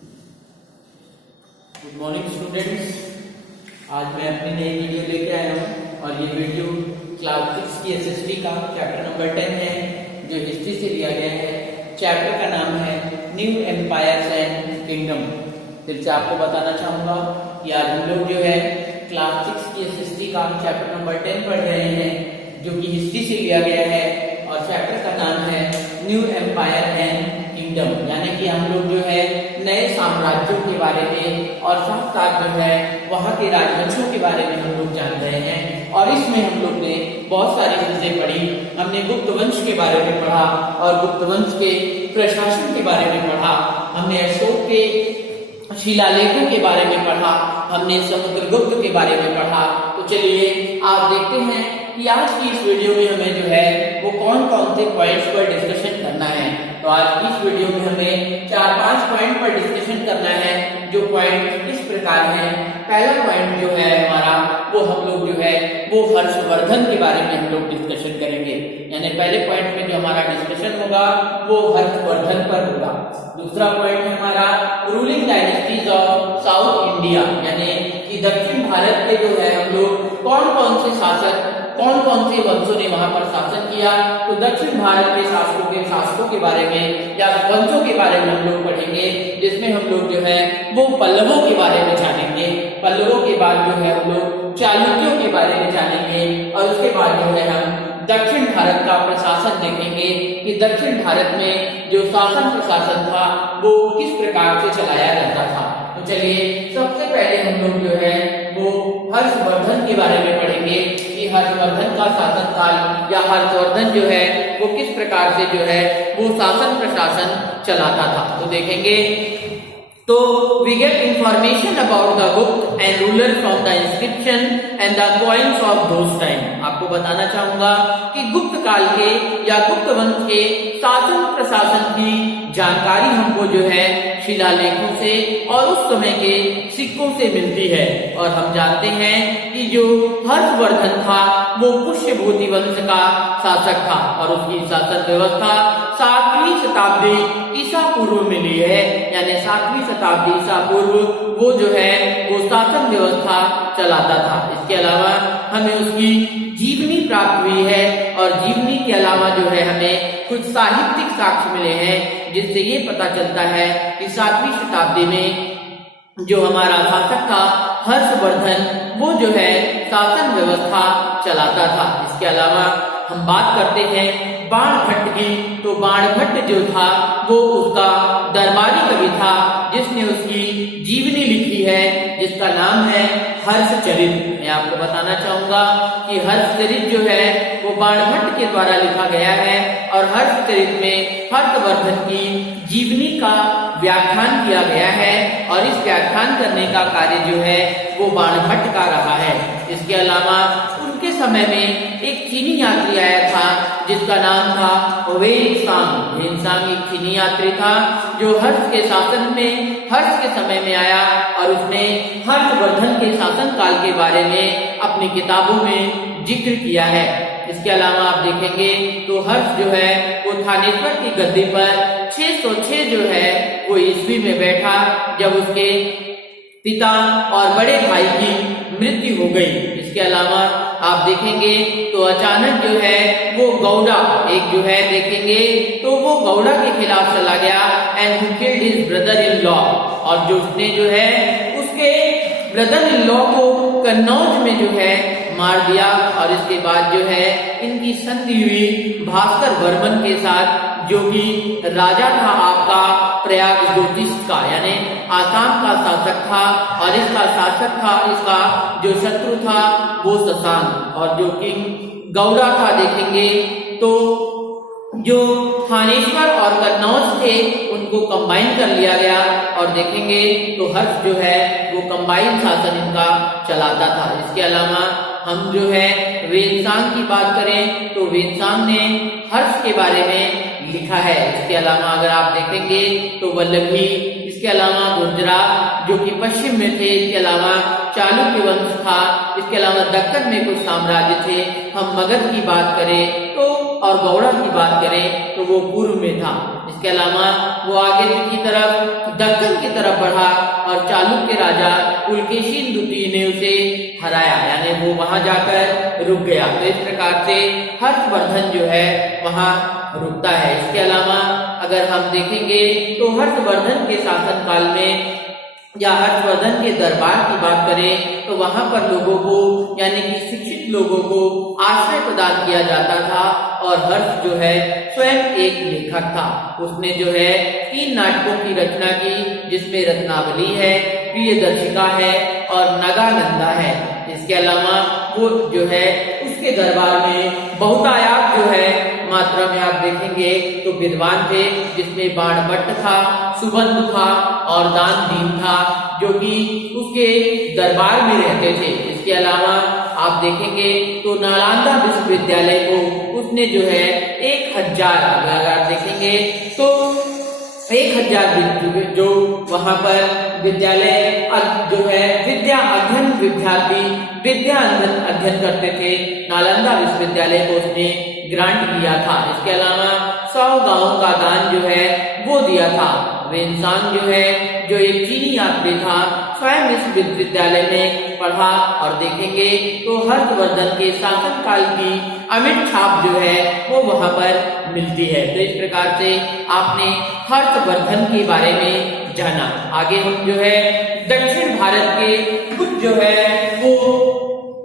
Good morning students. आज मैं अपनी नई वीडियो लेके आया हूँ और ये वीडियो क्लास 6 की एसएसटी का चैप्टर नंबर 10 है जो हिस्ट्री से लिया गया है। चैप्टर का नाम है न्यू एम्पायर्स एंड किंगडम। फिर से आपको बताना चाहूंगा कि आज हम लोग जो है क्लास 6 की एसएसटी का चैप्टर नंबर 10 पढ़ रहे हैं जो कि हिस्ट्री से लिया गया है और चैप्टर का नाम है न्यू एम्पायर एंड किंगडम, यानी कि हम लोग जो है नए साम्राज्यों के बारे में और साथ साथ जो है वहाँ के राजवंशों के बारे में हम लोग जान रहे हैं। और इसमें हम लोग ने बहुत सारी चीजें पढ़ी। हमने गुप्त वंश के बारे में पढ़ा और गुप्त वंश के प्रशासन के बारे में पढ़ा। हमने अशोक के शिलालेखों के बारे में पढ़ा। हमने समुद्रगुप्त के बारे में पढ़ा। तो चलिए आप देखते हैं कि आज की इस वीडियो में हमें जो है वो कौन कौन से पॉइंट्स पर डिस्कशन करना है। तो आज की इस वीडियो में हमें 4-5 पॉइंट पर डिस्कशन करना है जो पॉइंट इस प्रकार हैं। पहला पॉइंट जो है हमारा वो हम लोग जो है वो हर्षवर्धन के बारे में हम लोग डिस्कशन करेंगे, यानी पहले पॉइंट में जो हमारा डिस्कशन होगा वो हर्षवर्धन पर होगा। दूसरा पॉइंट है हमारा ruling dynasties of south India, यानी कि दक्षिण भारत के जो है हम लोग कौन कौन से शासक कौन कौन से वंशों ने वहां पर शासन किया। तो दक्षिण भारत के शासकों के बारे में या वंशों के बारे में हम लोग पढ़ेंगे, जिसमें हम लोग जो है वो पल्लवों के बारे में जानेंगे। पल्लवों के बाद जो है हम लोग चालुक्यों के बारे में जानेंगे और उसके बाद जो है हम दक्षिण भारत का प्रशासन देखेंगे कि दक्षिण भारत में जो शासन प्रशासन था वो किस प्रकार से चलाया जाता था। तो चलिए सबसे पहले हम लोग जो है वो हर्षवर्धन के बारे में पढ़ेंगे कि हर्षवर्धन का शासन काल या हर्षवर्धन जो है वो किस प्रकार से जो है वो शासन प्रशासन चलाता था। तो देखेंगे तो we get information about the Gupta and rulers from the inscription and the coins of those time। आपको बताना चाहूंगा कि गुप्त काल के या गुप्त वंश के शासन प्रशासन की जानकारी हमको जो है शिलालेखों से और उस समय के सिक्कों से मिलती है। और हम जानते हैं कि जो हर्षवर्धन था वो पुष्यभूति वंश का शासक था और उसकी शासन व्यवस्था 7वीं शताब्दी ईसा पूर्व में ली है, यानी 7वीं शताब्दी ईसा पूर्व वो जो है वो शासन व्यवस्था चलाता था। इसके अलावा हमें उसकी जीवनी प्राप्त हुई है और जीवनी के अलावा जो है हमें कुछ साहित्यिक साक्ष्य मिले हैं जिससे ये पता चलता है कि 7वीं शताब्दी में जो हमारा शासक था हर्षवर्धन वो जो है शासन व्यवस्था चलाता था। इसके अलावा हम बात करते हैं बाणभट्ट की, तो बाणभट्ट जो था वो उसका दरबारी कवि था जिसने उसकी जीवनी लिखी है जिसका नाम है हर्षचरित। मैं आपको बताना चाहूंगा कि हर्षचरित जो है वो बाणभट्ट के द्वारा लिखा गया है और हर्षचरित में हर्षवर्धन की जीवनी का व्याख्यान किया गया है और इस व्याख्यान करने का कार्य जो है वो बाणभट्ट का रहा है। इसके अलावा उनके समय में एक चीनी यात्री आया था जिसका नाम था वेनसांग। वेनसांग एक चीनी यात्री था जो हर्ष के शासन में हर्ष के समय में आया और उसने हर्षवर्धन के शासन काल के बारे में अपनी किताबों में जिक्र किया है। इसके अलावा आप देखेंगे तो हर्ष जो है वो थानेश्वर की गद्दी पर 606 जो है वो ईस्वी में बैठा जब उसके पिता और बड़े भाई की मृत्यु हो गई। इसके अलावा आप देखेंगे तो अचानक जो है वो गौड़ा एक जो है देखेंगे तो वो गौड़ा के खिलाफ चला गया and who killed his brother in law, और जो उसने जो है उसके ब्रदर इन लॉ को कन्नौज में जो है मार दिया। और इसके बाद जो है इनकी संधि हुई भास्कर वर्मन के साथ जो कि राजा था आपका प्रयाग ज्योतिष का, यानी आसाम का शासक था और इसका शासक था इसका जो शत्रु था वो शशांक। और जो किंग गौड़ा था देखेंगे तो जो थानेश्वर और कन्नौज थे उनको कंबाइन कर लिया गया और देखेंगे तो हर्ष जो है वो कंबाइन शासन इनका चलाता था। इसके अलावा हम जो है वेनसांग की बात करें तो वेनसांग ने हर्ष के बारे में लिखा है। इसके अलावा अगर आप देखेंगे तो वल्लभी, इसके अलावा गुर्जरात जो कि पश्चिम में थे, इसके अलावा चालुक्य वंश था, इसके अलावा दक्कन में कुछ साम्राज्य थे। हम मगध की बात करें तो और गौड़ा की बात करें तो वो पूर्व में था। इसके अलावा वो आगे की तरफ दक्कन की तरफ बढ़ा और चालुक्य राजा पुलकेशिन द्वितीय ने उसे हराया, यानी वो वहां जाकर रुक गया। तो इस प्रकार से हर्षवर्धन जो है वहां रुकता है। इसके अलावा अगर हम देखेंगे तो हर्षवर्धन के शासन काल में या हर्षवर्धन के दरबार की बात करें तो वहां पर लोगों को यानी कि शिक्षित लोगों को आश्रय प्रदान किया जाता था और हर्ष जो है स्वयं एक लेखक था। उसने जो है 3 नाटकों की रचना की, जिसमें रत्नावली है, प्रियदर्शिका है और नगानंदा है। इसके अलावा वो जो है उसके दरबार में बहुतायत जो है मात्रा में आप देखेंगे तो विद्वान थे, जिसमें बाणभट्ट था, सुबंध था और दान दीन था, जो कि उसके दरबार में रहते थे। इसके अलावा आप देखेंगे तो नालंदा विश्वविद्यालय को उसने जो है 1000 अगर आप देखेंगे तो 1000 जो वहां पर विद्यालय जो है विद्या अध्ययन विद्यार्थी विद्या अध्ययन करते थे, नालंदा विश्वविद्यालय को उसने ग्रांट किया था। इसके अलावा 100 गांवों का दान जो है वो दिया था। वेन्सान जो है जो एक चीनी यात्री था, स्वयं इस विश्वविद्यालय में पढ़ा और देखेंगे तो हर्षवर्धन के शासनकाल की अमिट छाप जो है वो वहां पर मिलती है। तो इस प्रकार से आपने हर्षवर्धन के बारे में जाना। आगे हम जो है दक्षिण भारत के कुछ जो है वो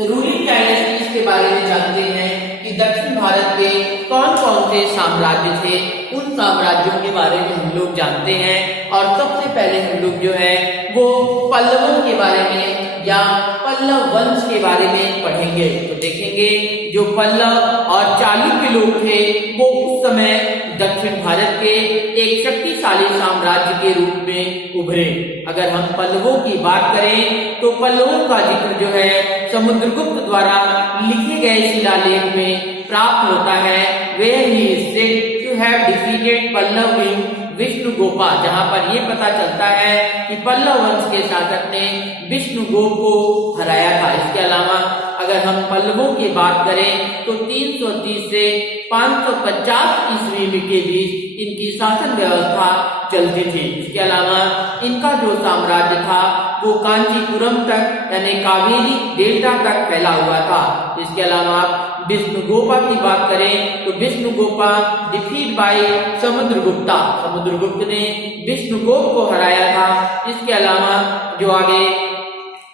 रूलिंग डायनेस्टीज के बारे में जानते हैं कि दक्षिण भारत के कौन कौन से साम्राज्य थे। उन साम्राज्यों के बारे में हम लोग जानते हैं और सबसे पहले हम लोग जो है वो पल्लवों के बारे में या पल्लव वंश के बारे में पढ़ेंगे। तो देखेंगे जो पल्लव और चालुक्य लोग थे वो उस समय दक्षिण भारत के एक शक्तिशाली साम्राज्य के रूप में उभरे। अगर हम पल्लवों की बात करें तो पल्लवों का जिक्र जो है समुद्रगुप्त द्वारा लिखे गए शिलालेख में प्राप्त होता है। Where he is said to have defeated Pallav king विष्णुगोपा, जहां पर ये पता चलता है कि पल्लव वंश के शासक ने विष्णुगोप को हराया था। इसके अलावा अगर हम पल्लवों की बात करें तो 330 से 550 ईस्वी के बीच इनकी शासन व्यवस्था चलती थी। इसके अलावा इनका जो साम्राज्य था वो कांचीपुरम तक यानी कावेरी डेल्टा तक फैला हुआ था। इसके अलावा विष्णुगोपा की बात करें तो विष्णुगोपा डिफीट बाय समुद्रगुप्ता, समुद्रगुप्त ने विष्णुगोप को हराया था। इसके अलावा जो आगे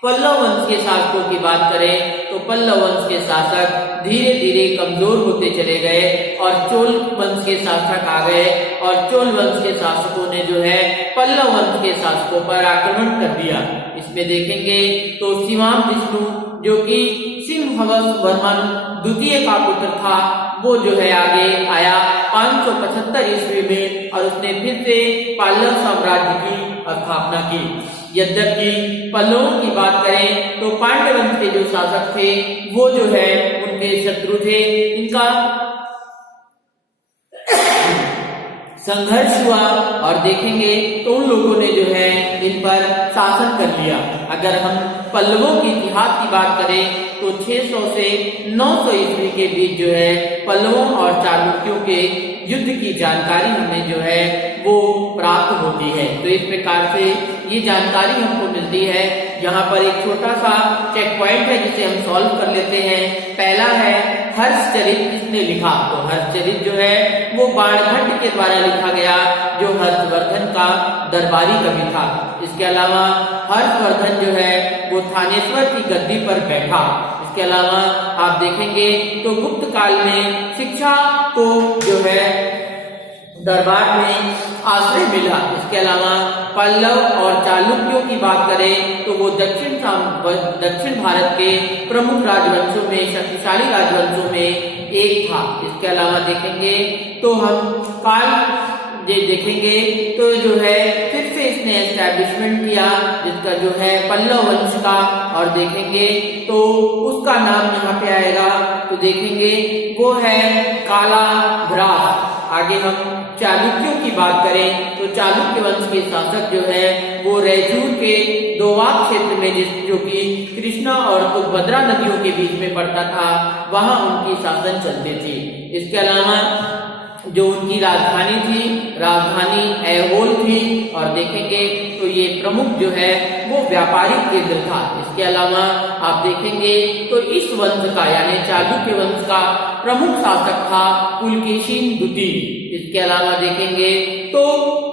पल्लव वंश के शासकों की बात करें तो पल्लव वंश के शासक धीरे धीरे कमजोर होते चले गए और चोल वंश के शासक आ गए और चोल वंश के शासकों ने जो है पल्लव वंश के शासकों पर आक्रमण कर दिया। इसमें देखेंगे तो शिवाम विष्णु जो कि सिंहवंश वर्मन द्वितीय का पुत्र था वो जो है आगे आया 575 ईस्वी में और उसने फिर से पल्लव साम्राज्य की स्थापना की। यद्यपि पल्लवों की बात करें तो पांड्य वंश के जो शासक थे वो जो है उनके शत्रु थे। इनका संघर्ष हुआ और देखेंगे तो उन लोगों ने जो है इन पर शासन कर लिया। अगर हम पल्लवों के इतिहास की बात करें तो 600 से 900 ईस्वी के बीच जो है पल्लवों और चालुक्यों के युद्ध की जानकारी हमें जो है वो प्राप्त होती है। तो इस प्रकार से ये जानकारी हमको मिलती है। यहाँ पर एक छोटा सा चेक पॉइंट है जिसे हम सॉल्व कर लेते हैं। पहला है हर्षचरित किसने लिखा, तो हर्षचरित जो है वो बाणभट्ट के द्वारा लिखा गया जो हर्षवर्धन का दरबारी कवि था। इसके अलावा हर्षवर्धन जो है वो थानेश्वर की गद्दी पर बैठा। इसके अलावा आप देखेंगे तो गुप्त काल में शिक्षा को जो है दरबार में आश्रय मिला। इसके अलावा पल्लव और चालुक्यों की बात करें तो वो दक्षिण भारत के प्रमुख राजवंशों में शक्तिशाली राजवंशों में एक था। इसके अलावा देखेंगे तो हम काल देखेंगे तो जो है फिर से इसने एस्टैब्लिशमेंट किया जिसका जो है पल्लव वंश का और देखेंगे तो उसका नाम यहाँ पे आएगा। तो देखेंगे वो है कालाभ्रात। आगे हम चालुक्यों की बात करें तो चालुक्य वंश के शासक जो है वो रायचूर के दोवाब क्षेत्र में जो कि कृष्णा और तुंगभद्रा नदियों के बीच में पड़ता था वहां उनकी शासन चलती थी। इसके अलावा जो उनकी राजधानी थी, राजधानी ऐहोल थी। और देखेंगे तो ये प्रमुख जो है वो व्यापारिक केंद्र था। इसके अलावा आप देखेंगे तो इस वंश का यानी चालुक्य वंश का प्रमुख शासक था पुलकेशिन द्वितीय। इसके अलावा देखेंगे तो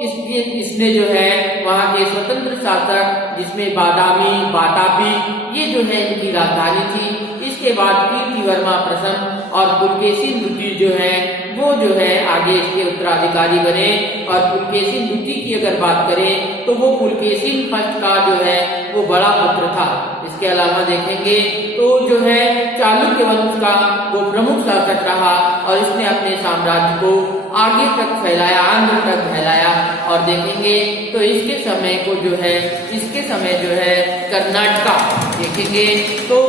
इसने जो है वहाँ के स्वतंत्र शासक जिसमें बादामी, बातापी ये जो है इनकी राजधानी थी। इसके बाद कीर्तिवर्मा प्रथम और पुलकेशिन द्वितीय जो है वो जो है आगे इसके उत्तराधिकारी बने। और पुलकेशिन द्वितीय की अगर बात करें तो वो पुलकेशिन फर्स्ट का जो है वो बड़ा पुत्र था। इसके अलावा देखेंगे तो जो है चालुक्य वंश का वो प्रमुख शासक रहा और इसने अपने साम्राज्य को आगे तक फैलाया, आंध्र तक फैलाया। और देखेंगे तो इसके समय को जो है इसके समय जो है कर्नाटका देखेंगे तो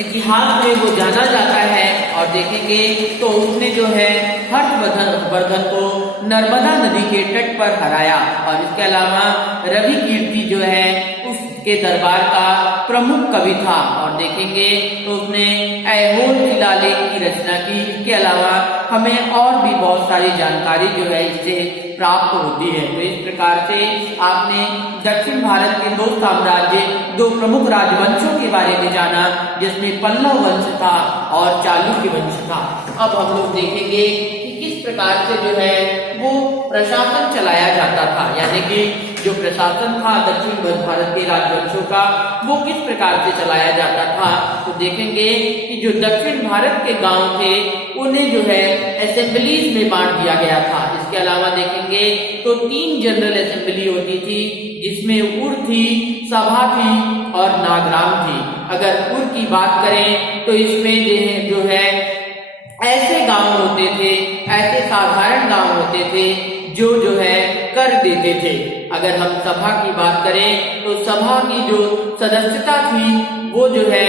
इतिहास में वो जाना जाता है। और देखेंगे तो उसने जो है हर्षवर्धन को नर्मदा नदी के तट पर हराया। और इसके अलावा रवि कीर्ति जो है उसके दरबार का प्रमुख कवि था। और देखेंगे तो उसने ऐहोल शिलालेख की रचना की। इसके अलावा हमें और भी बहुत सारी जानकारी जो है इससे प्राप्त होती है। तो इस प्रकार से आपने दक्षिण भारत के दो साम्राज्य, दो प्रमुख राजवंशों के बारे में जाना, जिसमें पल्लव वंश था और चालुक्य वंश था। अब हम लोग देखेंगे कि किस प्रकार से जो है वो प्रशासन चलाया जाता था, यानी कि जो प्रशासन था दक्षिण भारत के राजवंशों का वो किस प्रकार से चलाया जाता था। तो देखेंगे कि जो दक्षिण भारत के गांव थे उन्हें जो है असेंबलीज में बांट दिया गया था। इसके अलावा देखेंगे तो 3 जनरल असेंबली होती थी, जिसमें उर थी, सभा थी और नागराम थी। अगर उर की बात करें तो इसमें जो है ऐसे गांव होते थे, ऐसे साधारण गांव होते थे जो है कर देते थे। अगर हम सभा की बात करें तो सभा की जो सदस्यता थी वो जो है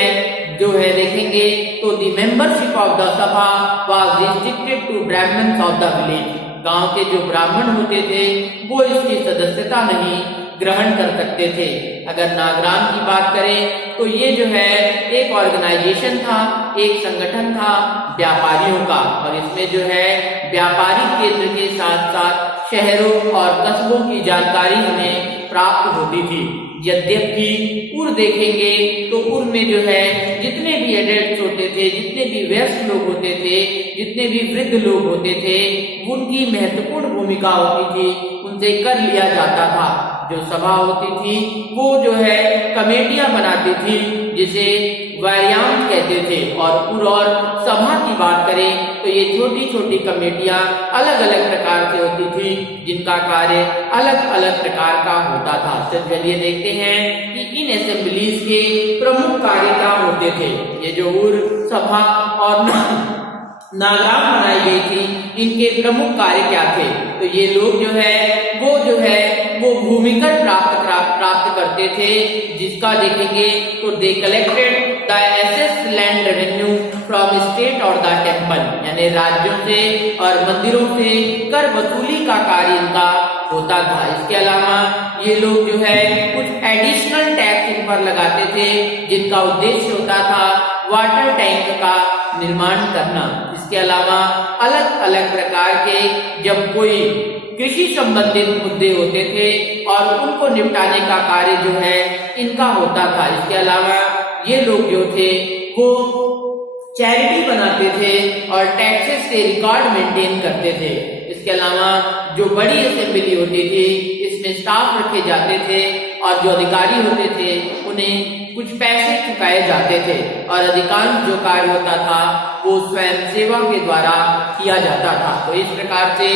देखेंगे तो the membership of the sabha was restricted to Brahmins of the village. गांव के जो ब्राह्मण होते थे वो इसकी सदस्यता नहीं ग्रहण कर सकते थे। अगर नागराम की बात करें तो ये जो है एक ऑर्गेनाइजेशन था, एक संगठन था व्यापारियों का। और इसमें जो है व्यापारिक केंद्र के साथ साथ शहरों और कस्बों की जानकारी हमें प्राप्त होती थी। यद्यपि उर देखेंगे तो उर में जो है जितने भी एडल्ट होते थे, जितने भी वयस्क लोग होते थे, जितने भी वृद्ध लोग होते थे, उनकी महत्वपूर्ण भूमिका होती थी, उनसे कर लिया जाता था। जो सभा होती थी वो जो है कमेटियां बनाती थी जिसे व्यायाम कहते थे। और उर और सभा की बात करें तो ये छोटी छोटी कमेटियां अलग अलग प्रकार से होती थी, जिनका कार्य अलग अलग प्रकार का होता था। तो चलिए देखते हैं कि इन असेंबलीज के प्रमुख कार्य क्या होते थे। ये जो उर, सभा और नागराम बनाई गई थी, इनके प्रमुख कार्य क्या थे। तो ये लोग जो है वो भूमिकर प्राप्त करते थे, जिसका देखेंगे तो they collected the assessed land revenue from state और द टेम्पल, यानी राज्यों से और मंदिरों से कर वसूली का कार्य इनका होता था। इसके अलावा ये लोग जो है कुछ एडिशनल टैक्स इन पर लगाते थे, जिनका उद्देश्य होता था वाटर टैंक का निर्माण करना। इसके अलावा अलग अलग प्रकार के जब कोई कृषि संबंधित मुद्दे होते थे और उनको निपटाने का कार्य जो है इनका होता था। इसके अलावा ये लोग जो थे वो चैरिटी बनाते थे और टैक्सेस के रिकॉर्ड मेंटेन करते थे। इसके अलावा जो बड़ी असेंबली होती थी इसमें स्टाफ रखे जाते थे और जो अधिकारी होते थे उन्हें कुछ पैसे चुकाए जाते थे और अधिकांश जो कार्य होता था वो स्वयं सेवा के द्वारा किया जाता था। तो इस प्रकार से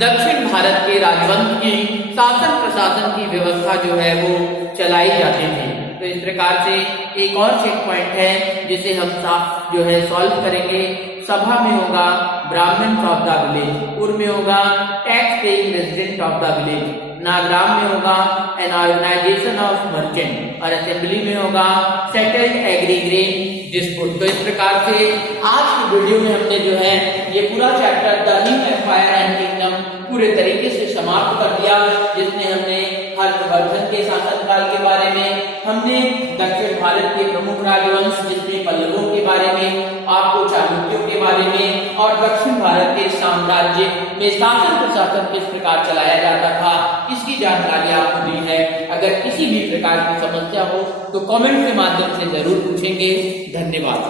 दक्षिण भारत के राजवंश की शासन प्रशासन की व्यवस्था जो है वो चलाई जाती थी। तो इस प्रकार से एक और चेक पॉइंट है जिसे हम साफ जो है सॉल्व करेंगे। सभा में होगा ब्राह्मण ऑफ द विलेज, उर में होगा tax paying resident of the village, Nagaram में होगा एन ऑर्गेनाइजेशन ऑफ मर्चेंट और असेंबली में होगा सेटल्ड एग्रीग्रेन डिस्प्यूट। तो इस प्रकार से आज की वीडियो में हमने जो है ये पूरा chapter the ring empire and kingdom पूरे तरीके से समाप्त कर दिया, जिसमें हमने हर्षवर्धन के शासनकाल के बारे में, हमने दक्षिण भारत के प्रमुख राजवंश जिसमें पल्लवों के बारे में, आपको चालुक्यों के बारे में और दक्षिण भारत के साम्राज्य में शासन प्रशासन किस प्रकार चलाया जाता था, इसकी जानकारी आपको दी है। अगर किसी भी प्रकार की समस्या हो तो कमेंट के माध्यम से जरूर पूछेंगे। धन्यवाद।